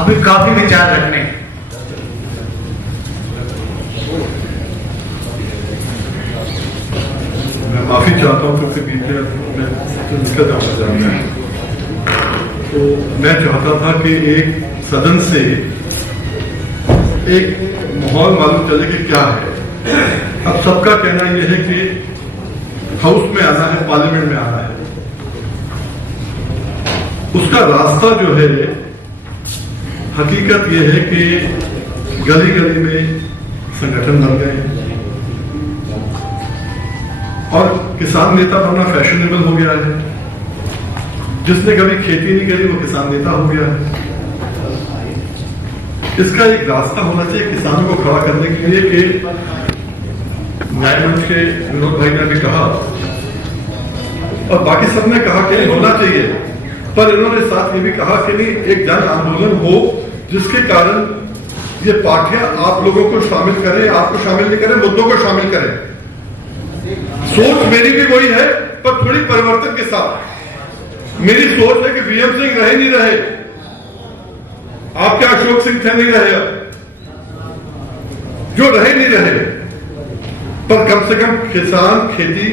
हमें काफी विचार रखने। मैं माफी चाहता हूँ क्योंकि बीते मैं निकल जाऊंगा। तो मैं चाहता था कि एक सदन से एक माहौल मालूम चले कि क्या है। अब सबका कहना यह है कि हाउस में आना है, पार्लियामेंट में आना है। उसका रास्ता जो है, हकीकत यह है कि गली गली में संगठन बन गए और किसान नेता बनना फैशनेबल हो गया है। जिसने कभी खेती नहीं करी वो किसान नेता हो गया है। इसका एक रास्ता होना चाहिए किसानों को खड़ा करने के लिए कि न्याय मंच के विनोद भाई ने भी कहा और बाकी सबने कहा कि होना चाहिए, पर इन्होंने साथ ये भी कहा कि नहीं, एक जन आंदोलन हो जिसके कारण ये पार्टियां आप लोगों को शामिल करें, आपको शामिल नहीं करें, मुद्दों को शामिल करें। सोच मेरी भी वही है, पर थोड़ी परिवर्तन के साथ। मेरी सोच है कि वीएम सिंह रहे नहीं रहे, आपके अशोक सिंह थे नहीं रहे, जो रहे नहीं रहे, पर कम से कम किसान खेती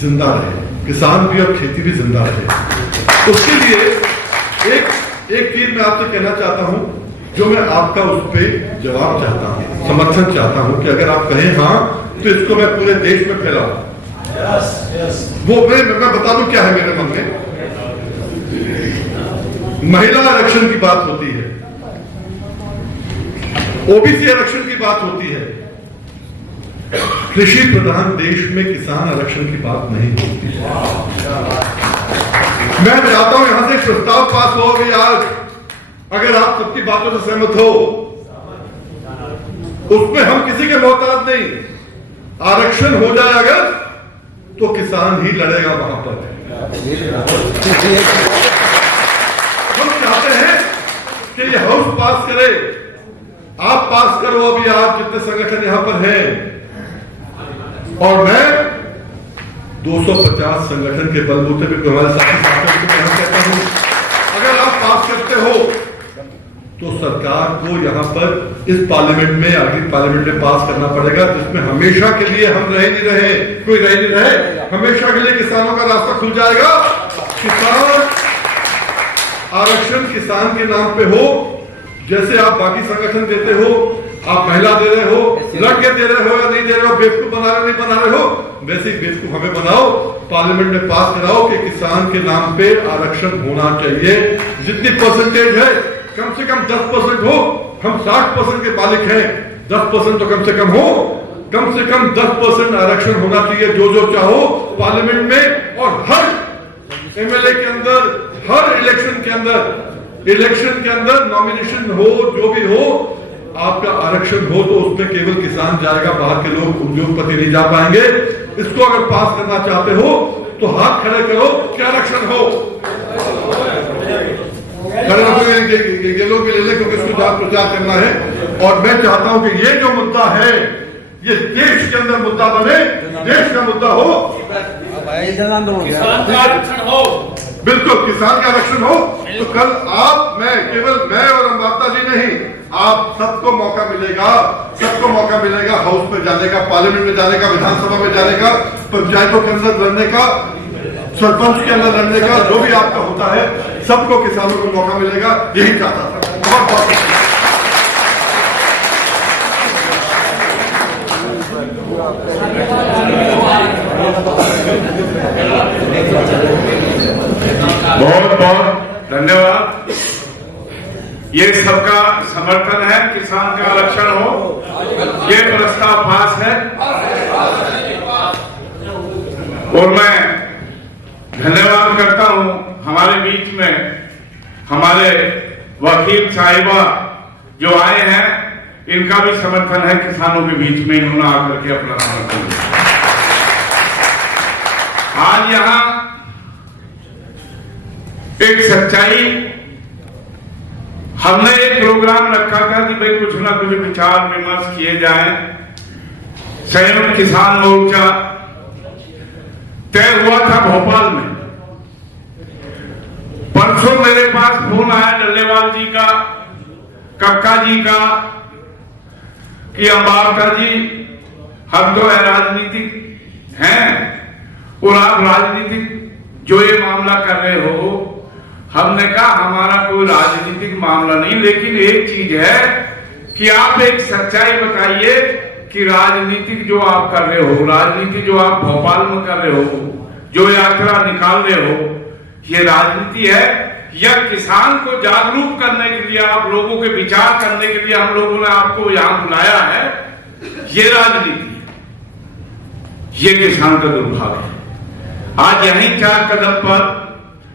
जिंदा रहे, किसान भी और खेती भी जिंदा रहे। उसके लिए एक चीज मैं आपसे कहना चाहता हूं, जो मैं आपका उस पर जवाब चाहता हूं, समर्थन चाहता हूं कि अगर आप कहें हां तो इसको मैं पूरे देश में फैलाऊं। वो मैं बता दूं क्या है मेरे मन में। महिला आरक्षण की बात होती है, ओबीसी आरक्षण की बात होती है, कृषि प्रधान देश में किसान आरक्षण की बात नहीं होती है। मैं चाहता हूं यहां से प्रस्ताव पास हो गया आज, अगर आप सबकी बातों से सहमत हो, उसमें हम किसी के मोहताज नहीं। आरक्षण हो जाए अगर, तो किसान ही लड़ेगा वहां पर। हम चाहते हैं कि ये हाउस पास करे, आप पास करो अभी, आप जितने संगठन यहां पर हैं, और मैं 250 संगठन के बलबूते पे हमारे साथी साथियों को कहता हूं, अगर आप पास करते हो तो सरकार को यहां पर इस पार्लियामेंट में, अगली पार्लियामेंट में पास करना पड़ेगा, जिसमें हमेशा के लिए हम रहे नहीं रहे, कोई रहे नहीं रहे, हमेशा के लिए किसानों का रास्ता खुल जाएगा। किसान आरक्षण किसान के नाम पे हो, जैसे आप बाकी संगठन देते हो, आप महिला दे रहे हो, लड़के दे रहे हो या नहीं दे रहे हो, बेवकूफ बना रहे हो नहीं बना रहे हो, वैसे ही बेवकूफ हमें बनाओ, पार्लियामेंट में पास कराओ कि किसान के नाम पे आरक्षण होना चाहिए। जितनी परसेंटेज है कम से कम 10% हो, हम 60% के मालिक हैं, 10% तो कम से कम हो, कम से कम 10% आरक्षण होना चाहिए, जो चाहो पार्लियामेंट में। और हर एमएलए के अंदर, हर इलेक्शन के अंदर नॉमिनेशन हो, जो भी हो, आपका आरक्षण हो तो उसमें केवल किसान जाएगा, बाहर के लोग उद्योगपति नहीं जा पाएंगे। इसको अगर पास करना चाहते हो तो हाथ खड़े करो कि आरक्षण हो। ये लोग भी ले लें क्योंकि इसको प्रचार करना है। और मैं चाहता हूं कि ये जो मुद्दा है, ये देश के अंदर मुद्दा बने, देश का मुद्दा हो, किसान का आरक्षण हो, बिल्कुल किसान का आरक्षण हो। तो कल आप, केवल मैं और अमृता जी नहीं, आप सबको मौका मिलेगा हाउस में जाने का, पार्लियामेंट में जाने का, विधानसभा में जाने का, पंचायतों के अंदर लड़ने का, सरपंच के अंदर लड़ने का, जो भी आपका होता है, सबको किसानों को मौका मिलेगा। यही चाहता था। बहुत बहुत धन्यवाद। ये सबका समर्थन है, किसान का आरक्षण हो, ये प्रस्ताव पास है। और मैं धन्यवाद करता हूं हमारे बीच में हमारे वकील साहिबा जो आए हैं, इनका भी समर्थन है किसानों के बीच में, इन्होंने आकर के अपना समर्थन दिया। आज यहां एक सच्चाई, हमने एक प्रोग्राम रखा था कि भाई कुछ ना कुछ विचार विमर्श किए जाएं। संयुक्त किसान मोर्चा तय हुआ था भोपाल में। परसों मेरे पास फोन आया डल्लेवाल जी का कक्का जी का कि अम्बावकर जी हम तो राजनीतिक हैं और आप राजनीतिक जो ये मामला कर रहे हो, हमने कहा हमारा कोई राजनीतिक मामला नहीं, लेकिन एक चीज है कि आप एक सच्चाई बताइए कि राजनीतिक जो आप कर रहे हो, राजनीति जो आप भोपाल में कर रहे हो, जो यात्रा निकाल रहे हो, ये राजनीति है या किसान को जागरूक करने के लिए, आप लोगों के विचार करने के लिए हम लोगों ने आपको यहां बुलाया है, ये राजनीति है। ये किसान का दुर्भाग्य है। आज यहीं 4 कदम पर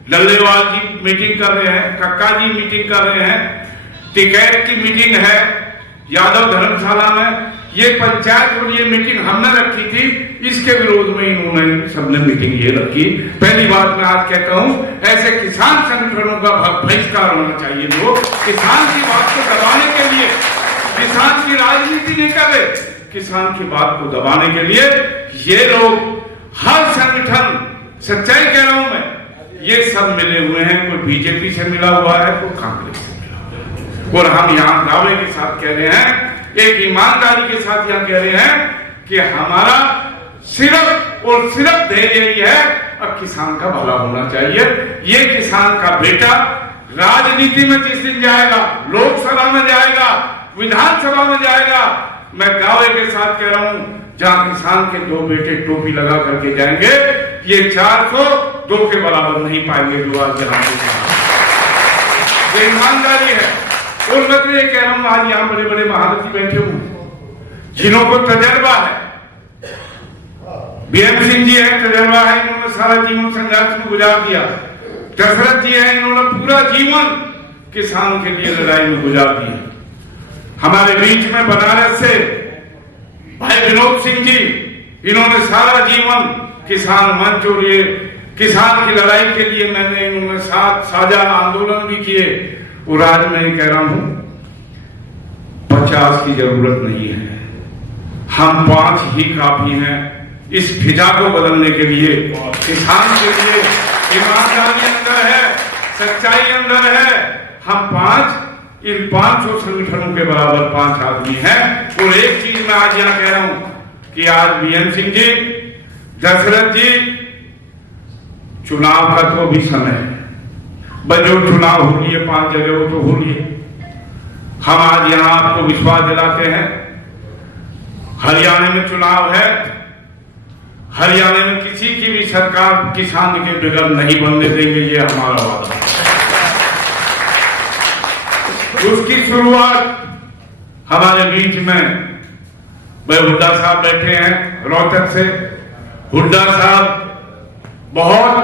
लल्लेवाल जी मीटिंग कर रहे हैं, कक्का जी मीटिंग कर रहे हैं, टिकैत की मीटिंग है यादव धर्मशाला में। ये पंचायत और ये मीटिंग हमने रखी थी, इसके विरोध में इन्होंने सबने मीटिंग ये रखी। पहली बात मैं आज कहता हूं, ऐसे किसान संगठनों का बहिष्कार होना चाहिए। जो किसान की बात को दबाने के लिए, किसान की राजनीति नहीं कर रहे, किसान की बात को दबाने के लिए ये लोग, हर संगठन, सच्चाई कह रहा हूं मैं, ये सब मिले हुए हैं। कोई बीजेपी से मिला हुआ है, कोई कांग्रेस से मिला हुआ है। और हम यहां दावे के साथ कह रहे हैं, एक ईमानदारी के साथ यहां कह रहे हैं कि हमारा सिर्फ और सिर्फ ध्येय यही है, अब किसान का भला होना चाहिए। ये किसान का बेटा राजनीति में जिस दिन जाएगा, लोकसभा में जाएगा, विधानसभा में जाएगा, मैं दावे के साथ कह रहा हूं, जहां किसान के 2 बेटे टोपी लगा करके जाएंगे, ये 402 के बराबर नहीं पाएंगे जो आज यहां ये ईमानदारी है। और मैं तो ये कह रहा हूं, आज यहां बड़े बड़े महारथी बैठे हुए जिन्हों को तजर्बा है, बीएम सिंह जी है, तजर्बा है, इन्होंने सारा जीवन संघर्ष में गुजार दिया। दशरथ जी है, इन्होंने पूरा जीवन किसान के लिए लड़ाई में गुजार दिया। हमारे बीच में बनारस से भाई विनोद सिंह जी, इन्होंने सारा जीवन किसान मंच और ये किसान की लड़ाई के लिए मैंने इन्होंने साथ साझा आंदोलन भी किए। और आज मैं कह रहा हूं, 50 की जरूरत नहीं है, हम 5 ही काफी हैं इस फिजा को बदलने के लिए। किसान के लिए ईमानदारी अंदर है, सच्चाई अंदर है। हम 5, इन 500 संगठनों के बराबर 5 आदमी हैं। और एक चीज मैं आज यहां कह रहा हूं कि आज बीएम सिंह जी, दशरथ जी, चुनाव का तो भी समय है, जो चुनाव हो लिए 5 जगह वो तो हो लिए। हम आज यहां आपको विश्वास दिलाते हैं, हरियाणा में चुनाव है, हरियाणा में किसी की भी सरकार किसान के बगैर नहीं बनने देंगे, ये हमारा वादा है। उसकी शुरुआत हमारे बीच में भाई हुड्डा साहब बैठे हैं रोहतक से। हुड्डा साहब बहुत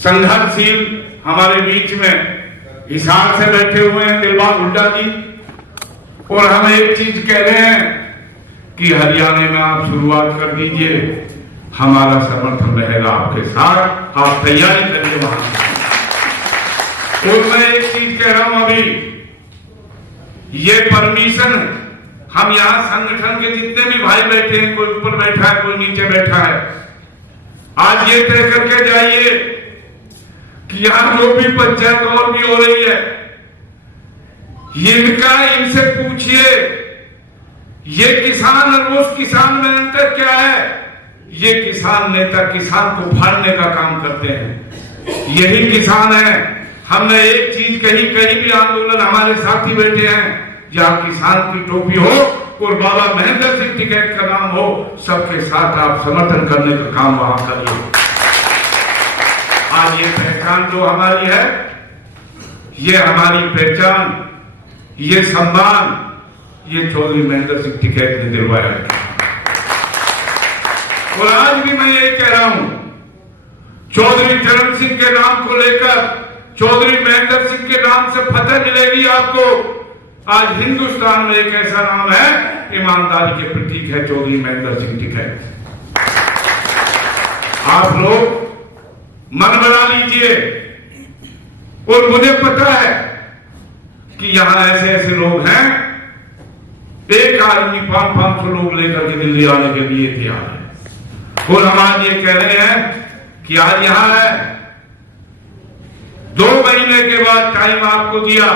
संघर्षशील हमारे बीच में हिसार से बैठे हुए हैं, दिलबाग हुड्डा जी। और हम एक चीज कह रहे हैं कि हरियाणा में आप शुरुआत कर दीजिए, हमारा समर्थन रहेगा आपके साथ, आप तैयारी करिए वहां। और मैं एक चीज कह रहा हूं, अभी ये परमिशन, हम यहां संगठन के जितने भी भाई बैठे हैं, कोई ऊपर बैठा है, कोई नीचे बैठा है, आज ये तय करके जाइए कि यहां जो भी पंचायत और भी हो रही है, इनका इनसे पूछिए ये किसान और उस किसान में अंतर क्या है। ये किसान नेता किसान को फाड़ने का काम करते हैं, यही किसान है। हमने एक चीज कही, कहीं भी आंदोलन हमारे साथी बैठे हैं, जहां किसान की टोपी हो और बाबा महेंद्र सिंह टिकैत का नाम हो, सबके साथ आप समर्थन करने का काम वहां करिए। आज ये पहचान जो हमारी है, ये हमारी पहचान, ये सम्मान, ये चौधरी महेंद्र सिंह टिकैत ने दिलवाया है। और आज भी मैं ये कह रहा हूं, चौधरी चरण सिंह के नाम को लेकर, चौधरी महेंद्र सिंह के नाम से फतेह मिलेगी आपको। आज हिंदुस्तान में एक ऐसा नाम है, ईमानदारी के प्रतीक है चौधरी महेंद्र सिंह टिकैत। आप लोग मन बना लीजिए। और मुझे पता है कि यहां ऐसे ऐसे लोग हैं, एक आदमी 500 लोग लेकर के दिल्ली आने के लिए तैयार है। और हम आज ये कह रहे हैं कि आज यहां है, 2 महीने के बाद टाइम आपको दिया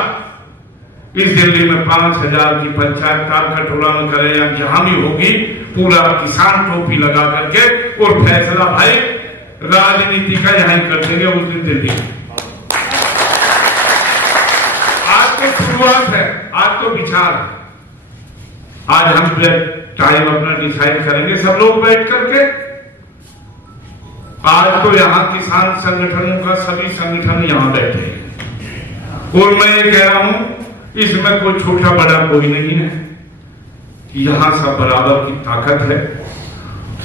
इस दिल्ली में 5000 की पंचायत तालकटोरा में करे या जहां भी होगी, पूरा किसान टोपी लगा करके और फैसला भाई राजनीति का यहां कर देंगे उस दिन दिल्ली में। आज तो शुरुआत है, आज तो विचार है। आज हम टाइम अपना डिसाइड करेंगे सब लोग बैठ करके। आज तो यहां किसान संगठनों का सभी संगठन यहां बैठे हैं और मैं ये कह रहा हूं इसमें कोई छोटा बड़ा कोई नहीं है, यहां सब बराबर की ताकत है।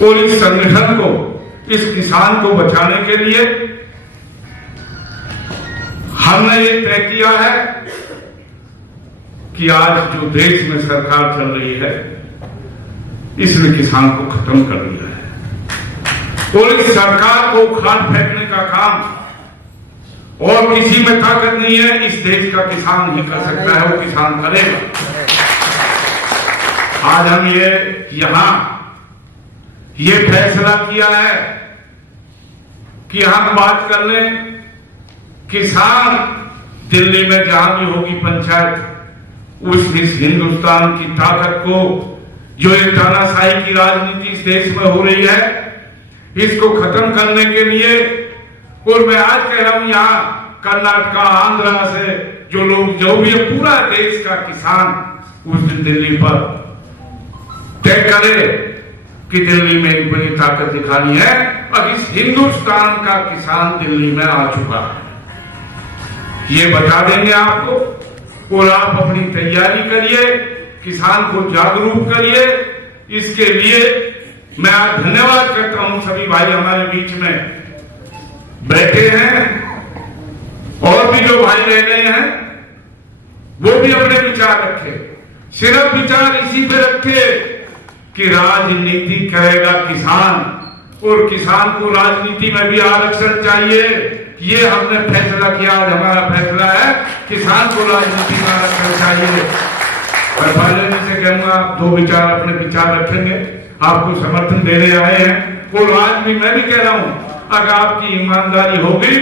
और इस संगठन को, इस किसान को बचाने के लिए हमने ये तय किया है कि आज जो देश में सरकार चल रही है इसने किसान को खत्म कर दिया है और इस सरकार को उखाड़ फेंकने का काम और किसी में ताकत नहीं है, इस देश का किसान ही कर सकता है, वो किसान करेगा। आज हम यहां ये फैसला किया है कि हम बात कर लें किसान दिल्ली में जहां भी होगी पंचायत, इस हिंदुस्तान की ताकत को, जो एक तानाशाही की राजनीति इस देश में हो रही है, इसको खत्म करने के लिए। और मैं आज कह रहा हूं यहां कर्नाटका, आंध्रा से जो लोग, जो भी है, पूरा देश का किसान उस दिन दिल्ली पर तय करे कि दिल्ली में एक बड़ी ताकत दिखानी है और इस हिंदुस्तान का किसान दिल्ली में आ चुका है, ये बता देंगे आपको। और आप अपनी तैयारी करिए, किसान को जागरूक करिए। इसके लिए मैं आज धन्यवाद करता हूं सभी भाई हमारे बीच में बैठे हैं और भी जो भाई रह गए हैं वो भी अपने विचार रखे। सिर्फ विचार इसी पे रखे कि राजनीति करेगा किसान और किसान को राजनीति में भी आरक्षण चाहिए। ये हमने फैसला किया, आज हमारा फैसला है किसान को राजनीति में आरक्षण चाहिए। मैं पहले जी से कहूंगा आप दो विचार, अपने विचार रखेंगे, आपको समर्थन देने आए हैं। और आज भी मैं भी कह रहा हूं अगर आपकी ईमानदारी होगी,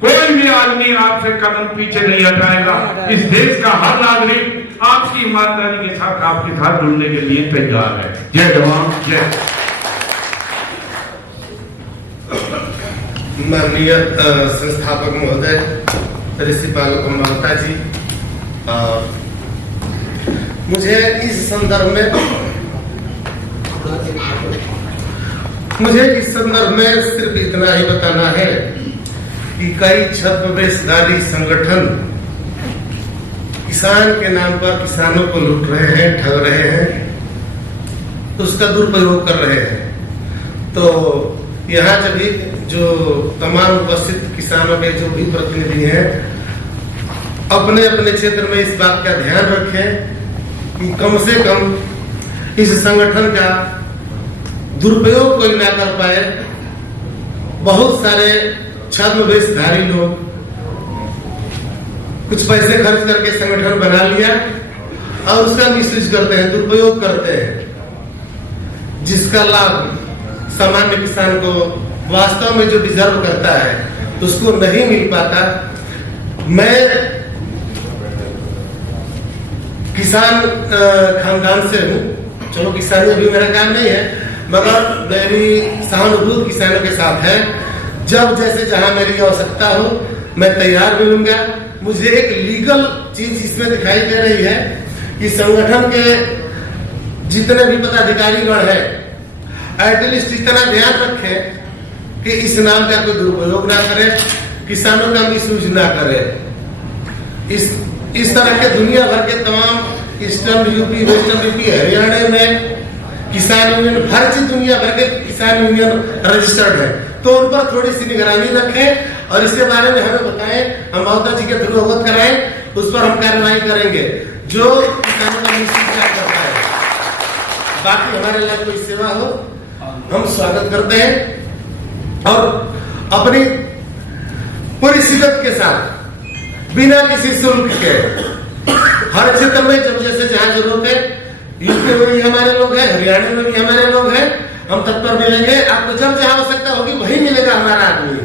कोई भी आदमी आपसे कदम पीछे नहीं हटाएगा। इस देश का हर नागरिक आपकी ईमानदारी के साथ आपके साथ जुड़ने के लिए तैयार है। जय जवान जय। माननीय संस्थापक महोदय ऋषिपाल ममता जी, मुझे इस संदर्भ में सिर्फ इतना ही बताना है कि कई छद्मवेशधारी संगठन किसान के नाम पर किसानों को लूट रहे हैं, ठग रहे हैं, उसका दुरुपयोग कर रहे हैं। तो यहाँ सभी जो तमाम उपस्थित किसानों के जो भी प्रतिनिधि हैं, अपने अपने क्षेत्र में इस बात का ध्यान रखें कि कम से कम इस संगठन का दुरुपयोग कोई ना कर पाए। बहुत सारे छद्मवेशधारी लोग कुछ पैसे खर्च करके संगठन बना लिया और उसका मिसयूज करते हैं, दुरुपयोग करते हैं, जिसका लाभ सामान्य किसान को वास्तव में जो डिजर्व करता है उसको नहीं मिल पाता। मैं किसान खानदान से हूँ, चलो किसानी अभी मेरा काम नहीं है, मगर मेरी सहानुभूति किसानों के साथ है। जब जैसे जहां मेरी आवश्यकता हो मैं तैयार मिलूंगा। मुझे एक लीगल चीज इसमें दिखाई दे रही है कि संगठन के जितने भी पदाधिकारीगण हैं एटलीस्ट इतना ध्यान रखें कि इस नाम का कोई दुरुपयोग ना करे, किसानों का मिसयूज ना करे। इस तरह के दुनिया भर के तमाम eastern UP, western UP, Haryana में किसान यूनियन, हर चीज दुनिया भर के किसान यूनियन रजिस्टर्ड है, तो उन पर थोड़ी सी निगरानी रखें और इसके बारे में हमें बताएं, हम ममता जी के थ्रू अवगत कराएं, उस पर हम कार्रवाई करेंगे जो किसानों का मिसयूज करता है। बाकी हमारे लिए कोई सेवा हो हम स्वागत करते हैं और अपनी पूरी शिद्दत के साथ बिना किसी शुल्क के हर क्षेत्र में जब जैसे जहां जरूरत है, यूपी में भी हमारे लोग हैं, हरियाणा में भी हमारे लोग हैं, हम तत्पर मिलेंगे। आपको जब जहां आवश्यकता होगी वही मिलेगा हमारा आदमी।